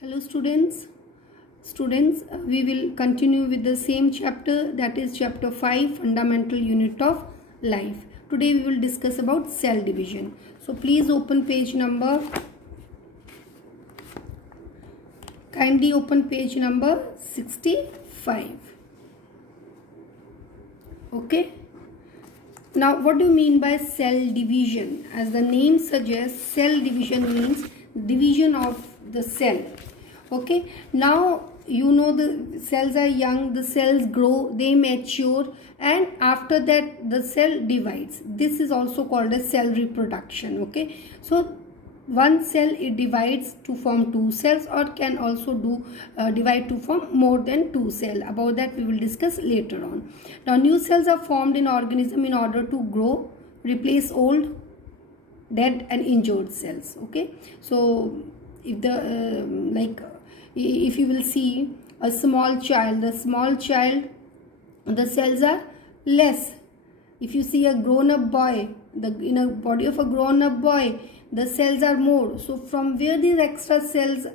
Hello students, we will continue with the same chapter, that is chapter 5, fundamental unit of life. Today we will discuss about cell division. So please kindly open page number 65. Okay. Now what do you mean by cell division? As the name suggests, cell division means division of the cell. Okay, now you know the cells are young, the cells grow, they mature, and after that the cell divides. This is also called as cell reproduction. Okay, so one cell, it divides to form two cells, or can also divide to form more than two cells. About that we will discuss later on. Now new cells are formed in organism in order to grow, replace old, dead and injured cells. Okay, so if you will see a small child, the cells are less. If you see a grown-up boy, in a body of a grown-up boy, the cells are more. So from where these extra cells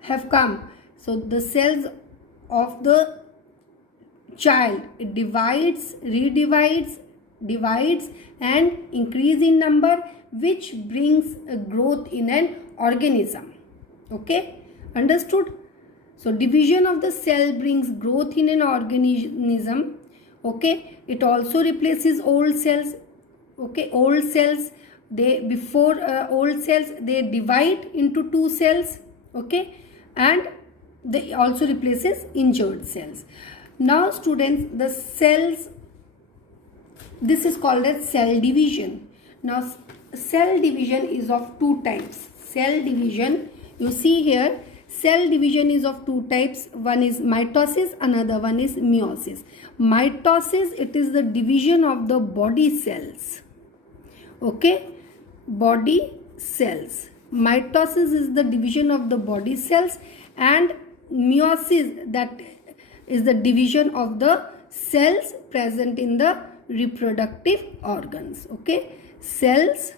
have come? So the cells of the child, it divides, redivides, divides and increase in number, which brings a growth in an organism. Okay, understood? So division of the cell brings growth in an organism. Okay, it also replaces old cells. Okay, old cells, they divide into two cells. Okay, and they also replaces injured cells. Now students, the cells, this is called as cell division. Now cell division is of two types. Cell division, you see here, cell division is of two types. One is mitosis, another one is meiosis. Mitosis, it is the division of the body cells. Okay, body cells. Mitosis is the division of the body cells, and meiosis, that is the division of the cells present in the reproductive organs. Okay, cells,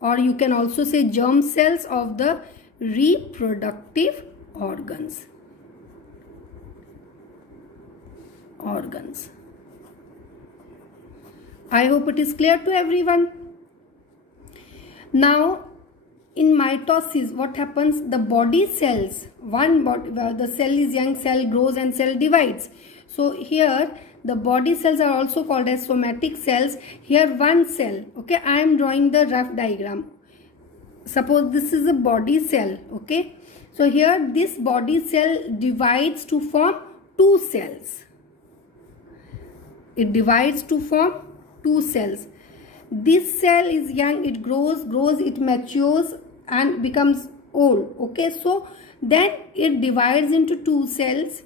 or you can also say germ cells of the reproductive organs. I hope it is clear to everyone. Now in mitosis, what happens? The body cells, the cell is young, cell grows and cell divides. So here the body cells are also called as somatic cells. Here one cell, okay, I am drawing the rough diagram. Suppose this is a body cell. Okay, so here this body cell divides to form two cells. It divides to form two cells. This cell is young, it grows, it matures and becomes old. Okay, so then it divides into two cells.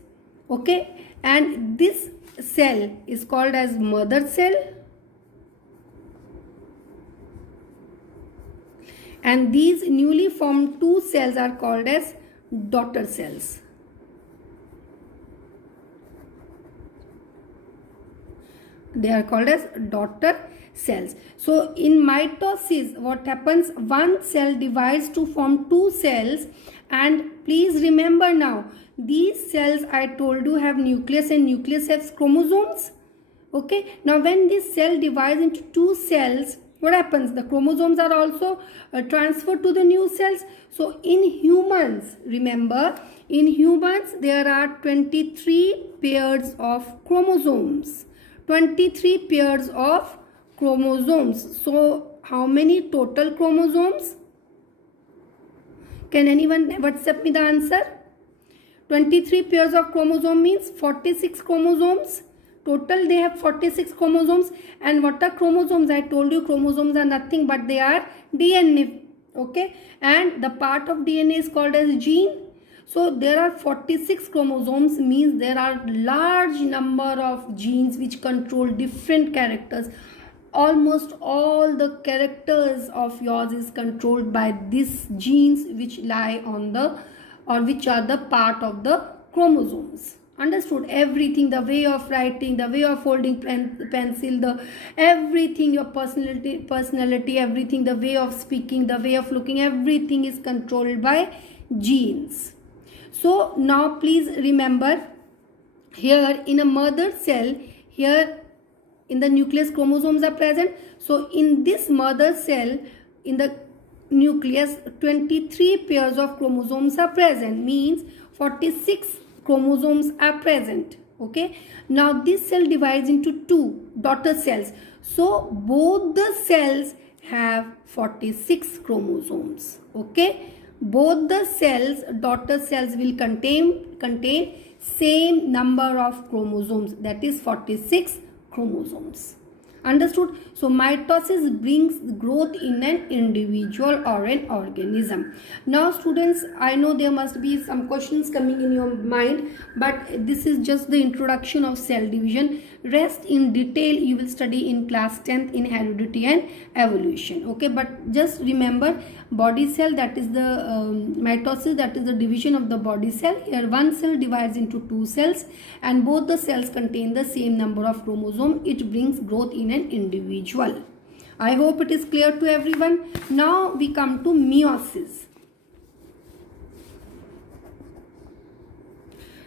Okay, and this cell is called as mother cell, and these newly formed two cells are called as daughter cells. They are called as daughter cells. So in mitosis, what happens? One cell divides to form two cells, and please remember now, these cells I told you have nucleus, and nucleus has chromosomes. Okay, now when this cell divides into two cells, what happens? The chromosomes are also transferred to the new cells. So in humans, remember, in humans there are 23 pairs of chromosomes. 23 pairs of chromosomes. So how many total chromosomes? Can anyone WhatsApp me the answer? 23 pairs of chromosome means 46 chromosomes. Total they have 46 chromosomes. And what are chromosomes? I told you chromosomes are nothing but they are DNA. Okay, and the part of DNA is called as gene. So there are 46 chromosomes, means there are large number of genes which control different characters. Almost all the characters of yours is controlled by these genes which lie on the, or which are the part of the chromosomes. Understood? Everything, the way of writing, the way of holding pencil, the everything, your personality, everything, the way of speaking, the way of looking, everything is controlled by genes. So now please remember, here in a mother cell, here in the nucleus chromosomes are present. So in this mother cell, in the nucleus, 23 pairs of chromosomes are present, means 46 chromosomes are present. Okay, now this cell divides into two daughter cells. So both the cells have 46 chromosomes. Okay, both the cells, daughter cells, will contain same number of chromosomes, that is 46 chromosomes. Understood? So mitosis brings growth in an individual or an organism. Now students, I know there must be some questions coming in your mind, but this is just the introduction of cell division. Rest in detail you will study in class 10th in heredity and evolution. Okay, but just remember, body cell, that is the mitosis, that is the division of the body cell. Here one cell divides into two cells and both the cells contain the same number of chromosomes. It brings growth in an individual. I hope it is clear to everyone. Now we come to meiosis.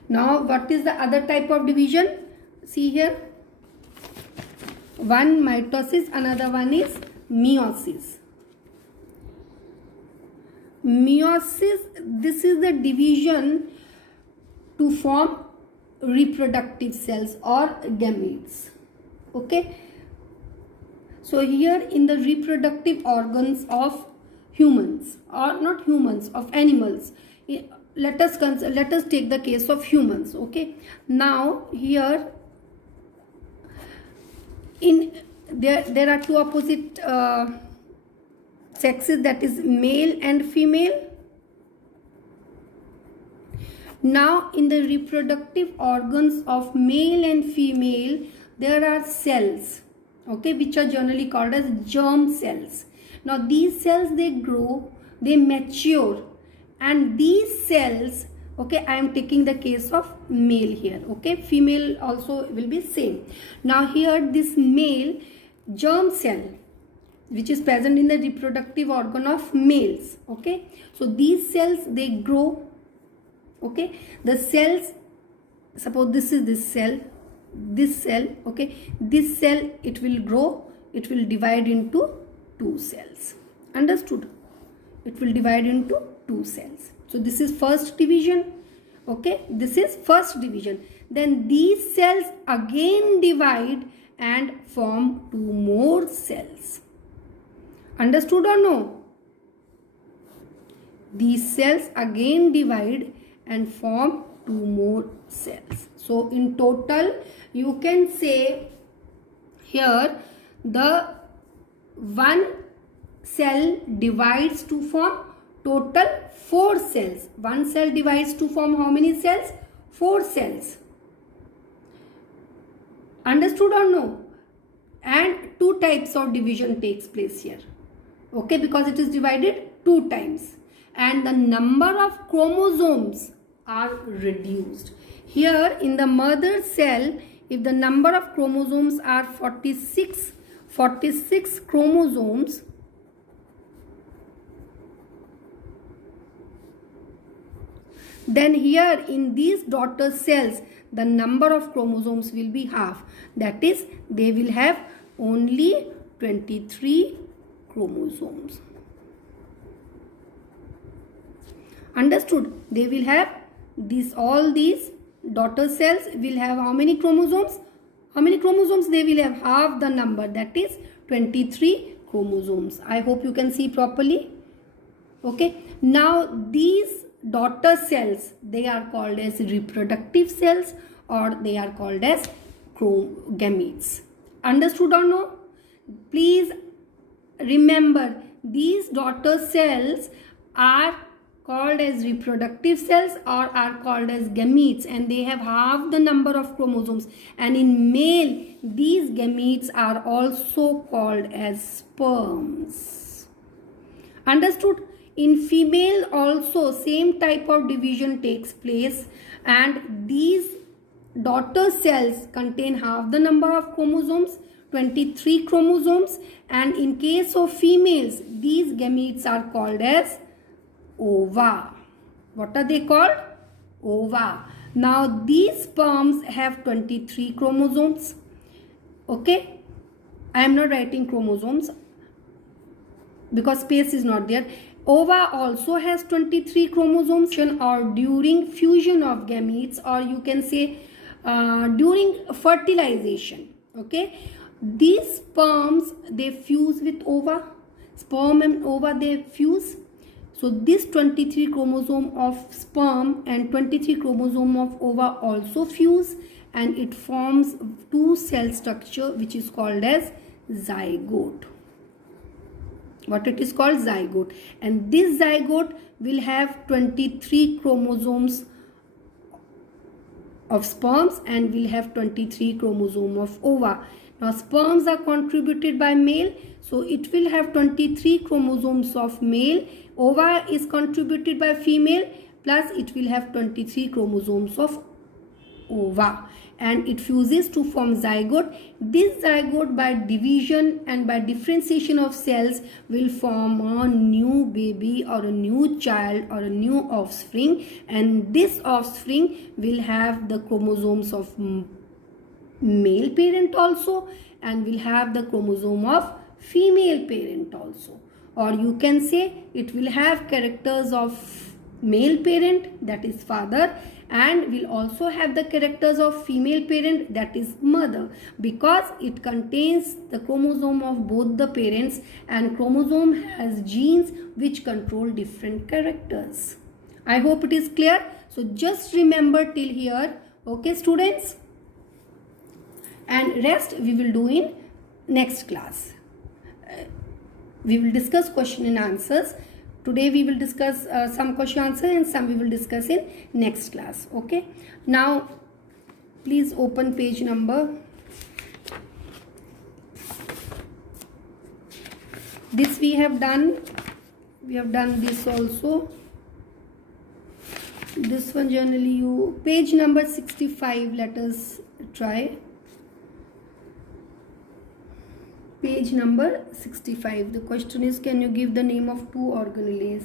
Now what is the other type of division? See here, one mitosis, another one is meiosis. Meiosis, this is the division to form reproductive cells or gametes. Okay, so here in the reproductive organs of humans, or not humans, of animals, let us take the case of humans. Okay, now here in there are two opposite sexes, that is male and female. Now in the reproductive organs of male and female, there are cells, okay, which are generally called as germ cells. Now these cells, they grow, they mature, and these cells, okay, I am taking the case of male here. Okay, female also will be same. Now here this male germ cell, which is present in the reproductive organ of males. Okay, so these cells, they grow. Okay, the cells, suppose this is this cell, okay, this cell, it will grow, it will divide into two cells. Understood? It will divide into two cells. So this is first division. Okay, this is first division. Then these cells again divide and form two more cells. Understood or no? These cells again divide and form two more cells. So in total, you can say here the one cell divides to form total 4 cells. One cell divides to form how many cells? 4 cells. Understood or no? And two types of division takes place here. Okay, because it is divided 2 times. And the number of chromosomes are reduced. Here in the mother cell, if the number of chromosomes are 46 chromosomes, then here in these daughter cells, the number of chromosomes will be half. That is, they will have only 23 chromosomes. Understood? They will have all these daughter cells will have how many chromosomes? How many chromosomes? They will have half the number, that is 23 chromosomes. I hope you can see properly. Okay. Now these daughter cells, they are called as reproductive cells or they are called as gametes. Understood or no? Please remember, these daughter cells are called as reproductive cells or are called as gametes, and they have half the number of chromosomes. And in male, these gametes are also called as sperms. Understood? In female also same type of division takes place, and these daughter cells contain half the number of chromosomes, 23 chromosomes, and in case of females, these gametes are called as ova. What are they called? ova. Now these sperms have 23 chromosomes. Okay, I am not writing chromosomes because space is not there. Ova also has 23 chromosomes, or during fusion of gametes, or you can say during fertilization. Okay, these sperms, they fuse with ova. Sperm and ova, they fuse. So this 23 chromosome of sperm and 23 chromosome of ova also fuse, and it forms two cell structure which is called as zygote. What it is called? Zygote. And this zygote will have 23 chromosomes of sperms and will have 23 chromosome of ova. Now sperms are contributed by male, so it will have 23 chromosomes of male. Ova is contributed by female, plus it will have 23 chromosomes of ova, and it fuses to form zygote. This zygote, by division and by differentiation of cells, will form a new baby or a new child or a new offspring, and this offspring will have the chromosomes of male parent also, and will have the chromosome of female parent also. Or you can say it will have characters of male parent, that is father, and will also have the characters of female parent, that is mother, because it contains the chromosome of both the parents, and chromosome has genes which control different characters. I hope it is clear. So just remember till here. Okay, students, and rest we will do in next class. We will discuss question and answers. Today we will discuss some question answer, and some we will discuss in next class. Okay, now please open page number. This we have done this also. This one generally you, page number 65, let us try. Page number 65. The question is, can you give the name of two organelles?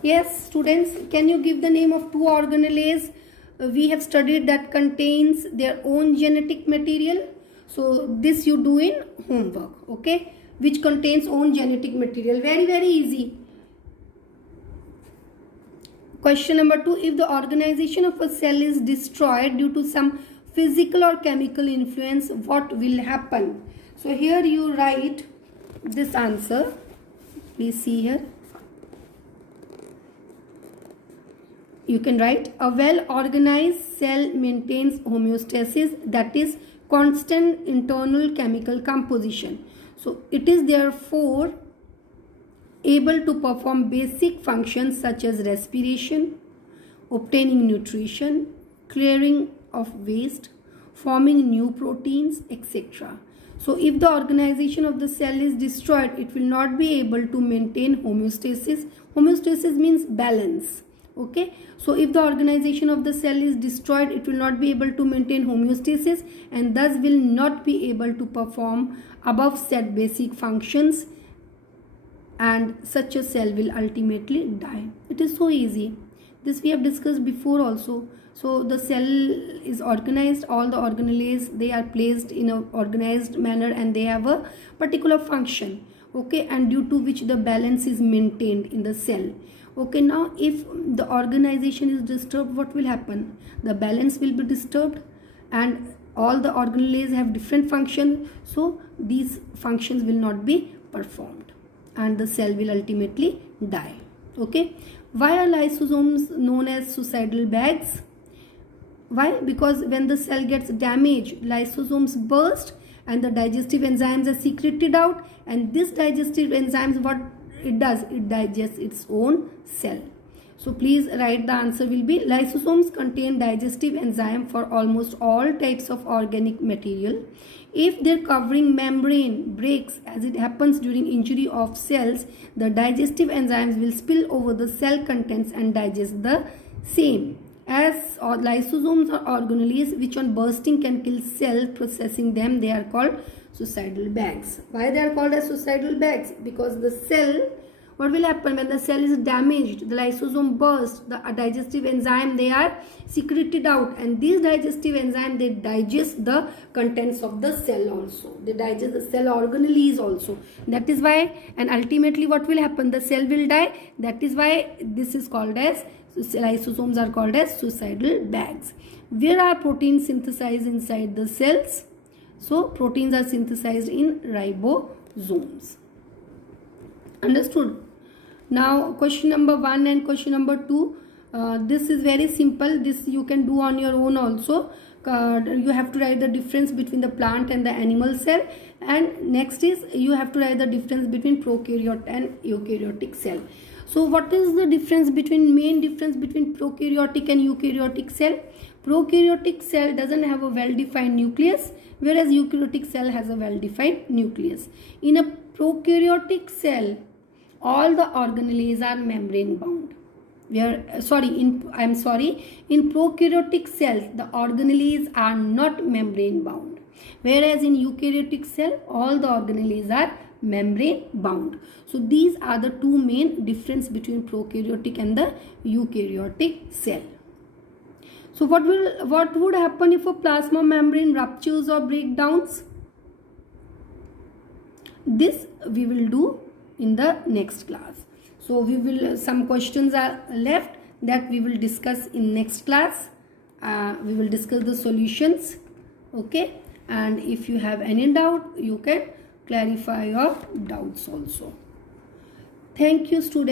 Yes, students, can you give the name of two organelles? We have studied that contains their own genetic material. So this you do in homework, okay? Which contains own genetic material. Very, very easy. Question number 2. If the organization of a cell is destroyed due to some physical or chemical influence, what will happen? So here you write this answer. Please see here. You can write, a well organized cell maintains homeostasis, that is constant internal chemical composition. So it is therefore able to perform basic functions such as respiration, obtaining nutrition, clearing of waste, forming new proteins, etc. So if the organization of the cell is destroyed, it will not be able to maintain homeostasis. Homeostasis means balance. Okay, so if the organization of the cell is destroyed, it will not be able to maintain homeostasis, and thus will not be able to perform above said basic functions, and such a cell will ultimately die. It is so easy. This we have discussed before also. So the cell is organized, all the organelles, they are placed in an organized manner, and they have a particular function, okay, and due to which the balance is maintained in the cell. Okay, now if the organization is disturbed, what will happen? The balance will be disturbed, and all the organelles have different functions, so these functions will not be performed, and the cell will ultimately die. Okay, why are lysosomes known as suicidal bags? Why? Because when the cell gets damaged, lysosomes burst and the digestive enzymes are secreted out, and this digestive enzymes, what it does, it digests its own cell. So please write, the answer will be, lysosomes contain digestive enzyme for almost all types of organic material. If their covering membrane breaks, as it happens during injury of cells, the digestive enzymes will spill over the cell contents and digest the same. As lysosomes are organelles which on bursting can kill cell, processing them, they are called suicidal bags. Why they are called as suicidal bags? Because the cell What will happen when the cell is damaged? The lysosome bursts, the digestive enzyme, they are secreted out, and these digestive enzyme, they digest the contents of the cell also. They digest the cell organelles also. That is why, and ultimately what will happen? The cell will die. That is why this is called as, lysosomes are called as suicidal bags. Where are proteins synthesized inside the cells? So proteins are synthesized in ribosomes. Understood? Now question number 1 and question number 2. This is very simple. This you can do on your own also. You have to write the difference between the plant and the animal cell, and next is you have to write the difference between prokaryote and eukaryotic cell. So what is the difference between, main difference between prokaryotic and eukaryotic cell? Prokaryotic cell doesn't have a well-defined nucleus, whereas eukaryotic cell has a well-defined nucleus. In a prokaryotic cell, all the organelles are membrane bound. In prokaryotic cells, the organelles are not membrane bound, whereas in eukaryotic cell, all the organelles are membrane bound. So these are the two main difference between prokaryotic and the eukaryotic cell. So what would happen if a plasma membrane ruptures or breakdowns? This we will do in the next class. So we will, some questions are left that we will discuss in next class. We will discuss the solutions. Okay, and if you have any doubt, you can clarify your doubts also. Thank you, students.